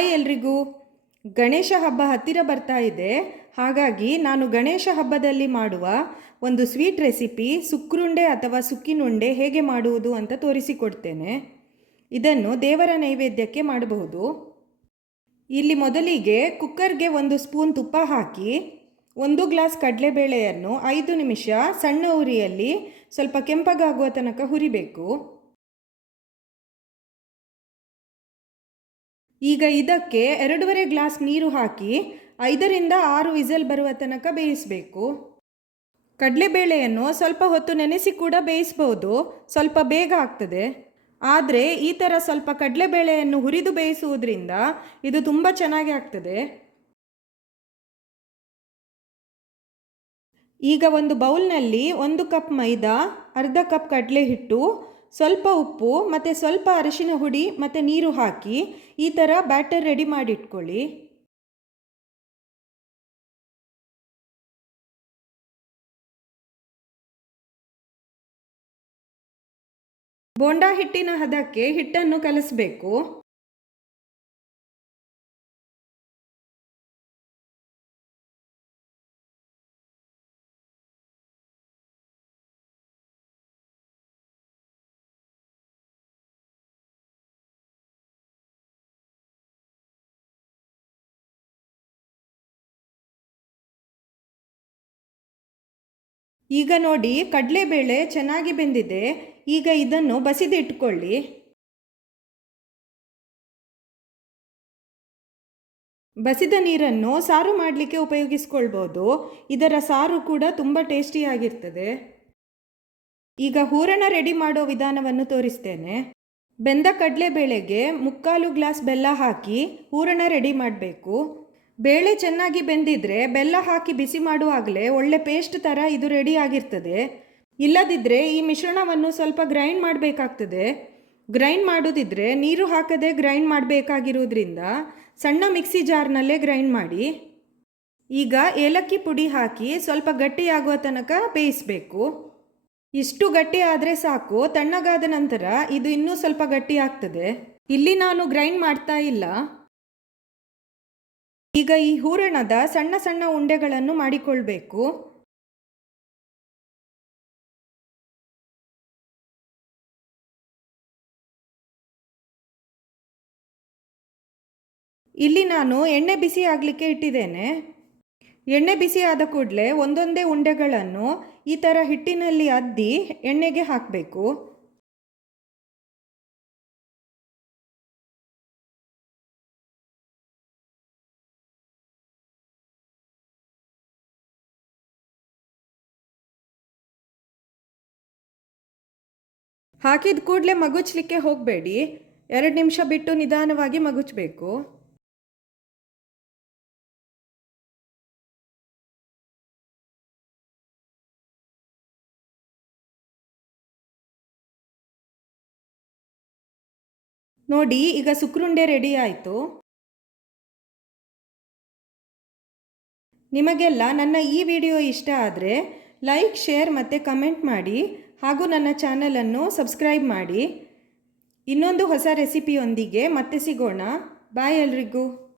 Hi ಎಲ್ರಿಗೂ. ಗಣೇಶ ಹಬ್ಬ ಹತ್ತಿರ ಬರ್ತಾ ಇದೆ. ಹಾಗಾಗಿ ನಾನು ಗಣೇಶ ಹಬ್ಬದಲ್ಲಿ ಮಾಡುವ ಒಂದು ಸ್ವೀಟ್ ರೆಸಿಪಿ ಸುಕ್ರುಂಡೆ ಅಥವಾ ಸುಕ್ಕಿನುಂಡೆ ಹೇಗೆ ಮಾಡುವುದು ಅಂತ ತೋರಿಸಿಕೊಡ್ತೇನೆ. ಇದನ್ನು ದೇವರ ನೈವೇದ್ಯಕ್ಕೆ ಮಾಡಬಹುದು. ಇಲ್ಲಿ ಮೊದಲಿಗೆ ಕುಕ್ಕರ್ಗೆ ಒಂದು ಸ್ಪೂನ್ ತುಪ್ಪ ಹಾಕಿ, ಒಂದು ಗ್ಲಾಸ್ ಕಡಲೆಬೇಳೆಯನ್ನು ಐದು ನಿಮಿಷ ಸಣ್ಣ ಉರಿಯಲ್ಲಿ ಸ್ವಲ್ಪ ಕೆಂಪಗಾಗುವ ತನಕ ಹುರಿಬೇಕು. ಈಗ ಇದಕ್ಕೆ ಎರಡೂವರೆ ಗ್ಲಾಸ್ ನೀರು ಹಾಕಿ ಐದರಿಂದ ಆರು ವಿಸಲ್ ಬರುವ ತನಕ ಬೇಯಿಸಬೇಕು. ಕಡಲೆಬೇಳೆಯನ್ನು ಸ್ವಲ್ಪ ಹೊತ್ತು ನೆನೆಸಿ ಕೂಡ ಬೇಯಿಸ್ಬೋದು. ಸ್ವಲ್ಪ ಬೇಗ ಆಗ್ತದೆ. ಆದರೆ ಈ ಥರ ಸ್ವಲ್ಪ ಕಡಲೆಬೇಳೆಯನ್ನು ಹುರಿದು ಬೇಯಿಸುವುದರಿಂದ ಇದು ತುಂಬ ಚೆನ್ನಾಗಿ ಆಗ್ತದೆ. ಈಗ ಒಂದು ಬೌಲ್ನಲ್ಲಿ ಒಂದು ಕಪ್ ಮೈದಾ, ಅರ್ಧ ಕಪ್ ಕಡಲೆ ಹಿಟ್ಟು ಸ್ವಲ್ಪ ಉಪ್ಪು, ಮತ್ತು ಸ್ವಲ್ಪ ಅರಿಶಿನ ಹುಡಿ, ಮತ್ತು ನೀರು ಹಾಕಿ ಈ ಥರ ಬ್ಯಾಟರ್ ರೆಡಿ ಮಾಡಿಟ್ಕೊಳ್ಳಿ. ಬೋಂಡಾ ಹಿಟ್ಟಿನ ಹದಕ್ಕೆ ಹಿಟ್ಟನ್ನು ಕಲಿಸಬೇಕು. ಈಗ ನೋಡಿ, ಕಡಲೆಬೇಳೆ ಚೆನ್ನಾಗಿ ಬೆಂದಿದೆ. ಈಗ ಇದನ್ನು ಬಸಿದಿಟ್ಕೊಳ್ಳಿ ಬಸಿದ ನೀರನ್ನು ಸಾರು ಮಾಡಲಿಕ್ಕೆ ಉಪಯೋಗಿಸ್ಕೊಳ್ಬೋದು. ಇದರ ಸಾರು ಕೂಡ ತುಂಬ ಟೇಸ್ಟಿಯಾಗಿರ್ತದೆ ಈಗ ಹೂರಣ ರೆಡಿ ಮಾಡೋ ವಿಧಾನವನ್ನು ತೋರಿಸ್ತೇನೆ. ಬೆಂದ ಕಡಲೆಬೇಳೆಗೆ ಮುಕ್ಕಾಲು ಗ್ಲಾಸ್ ಬೆಲ್ಲ ಹಾಕಿ ಹೂರಣ ರೆಡಿ ಮಾಡಬೇಕು. ಬೇಳೆ ಚೆನ್ನಾಗಿ ಬೆಂದಿದ್ರೆ ಬೆಲ್ಲ ಹಾಕಿ ಬಿಸಿ ಮಾಡುವಾಗಲೇ ಒಳ್ಳೆ ಪೇಸ್ಟ್ ಥರ ಇದು ರೆಡಿ ಆಗಿರ್ತದೆ. ಇಲ್ಲದಿದ್ದರೆ ಈ ಮಿಶ್ರಣವನ್ನು ಸ್ವಲ್ಪ ಗ್ರೈಂಡ್ ಮಾಡಬೇಕಾಗ್ತದೆ. ಗ್ರೈಂಡ್ ಮಾಡೋದಿದ್ರೆ ನೀರು ಹಾಕದೆ ಗ್ರೈಂಡ್ ಮಾಡಬೇಕಾಗಿರೋದ್ರಿಂದ ಸಣ್ಣ ಮಿಕ್ಸಿ ಜಾರ್ನಲ್ಲೇ ಗ್ರೈಂಡ್ ಮಾಡಿ. ಈಗ ಏಲಕ್ಕಿ ಪುಡಿ ಹಾಕಿ ಸ್ವಲ್ಪ ಗಟ್ಟಿಯಾಗುವ ತನಕ ಬೇಯಿಸಬೇಕು. ಇಷ್ಟು ಗಟ್ಟಿ ಆದರೆ ಸಾಕು, ತಣ್ಣಗಾದ ನಂತರ ಇದು ಇನ್ನೂ ಸ್ವಲ್ಪ ಗಟ್ಟಿ ಆಗ್ತದೆ. ಇಲ್ಲಿ ನಾನು ಗ್ರೈಂಡ್ ಮಾಡ್ತಾ ಇಲ್ಲ. ಈಗ ಈ ಹೂರಣದ ಸಣ್ಣ ಸಣ್ಣ ಉಂಡೆಗಳನ್ನು ಮಾಡಿಕೊಳ್ಬೇಕು. ಇಲ್ಲಿ ನಾನು ಎಣ್ಣೆ ಬಿಸಿ ಆಗಲಿಕ್ಕೆ ಇಟ್ಟಿದ್ದೇನೆ. ಎಣ್ಣೆ ಬಿಸಿ ಆದ ಕೂಡಲೇ ಒಂದೊಂದೇ ಉಂಡೆಗಳನ್ನು ಈ ಥರ ಹಿಟ್ಟಿನಲ್ಲಿ ಅದ್ದಿ ಎಣ್ಣೆಗೆ ಹಾಕಬೇಕು. ಹಾಕಿದ ಕೂಡಲೇ ಮಗುಚ್ಲಿಕ್ಕೆ ಹೋಗಬೇಡಿ. ಎರಡು ನಿಮಿಷ ಬಿಟ್ಟು ನಿಧಾನವಾಗಿ ಮಗುಚಬೇಕು. ನೋಡಿ, ಈಗ ಸುಕ್ರುಂಡೆ ರೆಡಿ ಆಯಿತು. ನಿಮಗೆಲ್ಲ ನನ್ನ ಈ ವಿಡಿಯೋ ಇಷ್ಟ ಆದರೆ ಲೈಕ್, ಶೇರ್ ಮತ್ತು ಕಮೆಂಟ್ ಮಾಡಿ. ಹಾಗೂ ನನ್ನ ಚಾನಲನ್ನು ಸಬ್ಸ್ಕ್ರೈಬ್ ಮಾಡಿ. ಇನ್ನೊಂದು ಹೊಸ ರೆಸಿಪಿಯೊಂದಿಗೆ ಮತ್ತೆ ಸಿಗೋಣ. ಬಾಯ್ ಎಲ್ರಿಗೂ.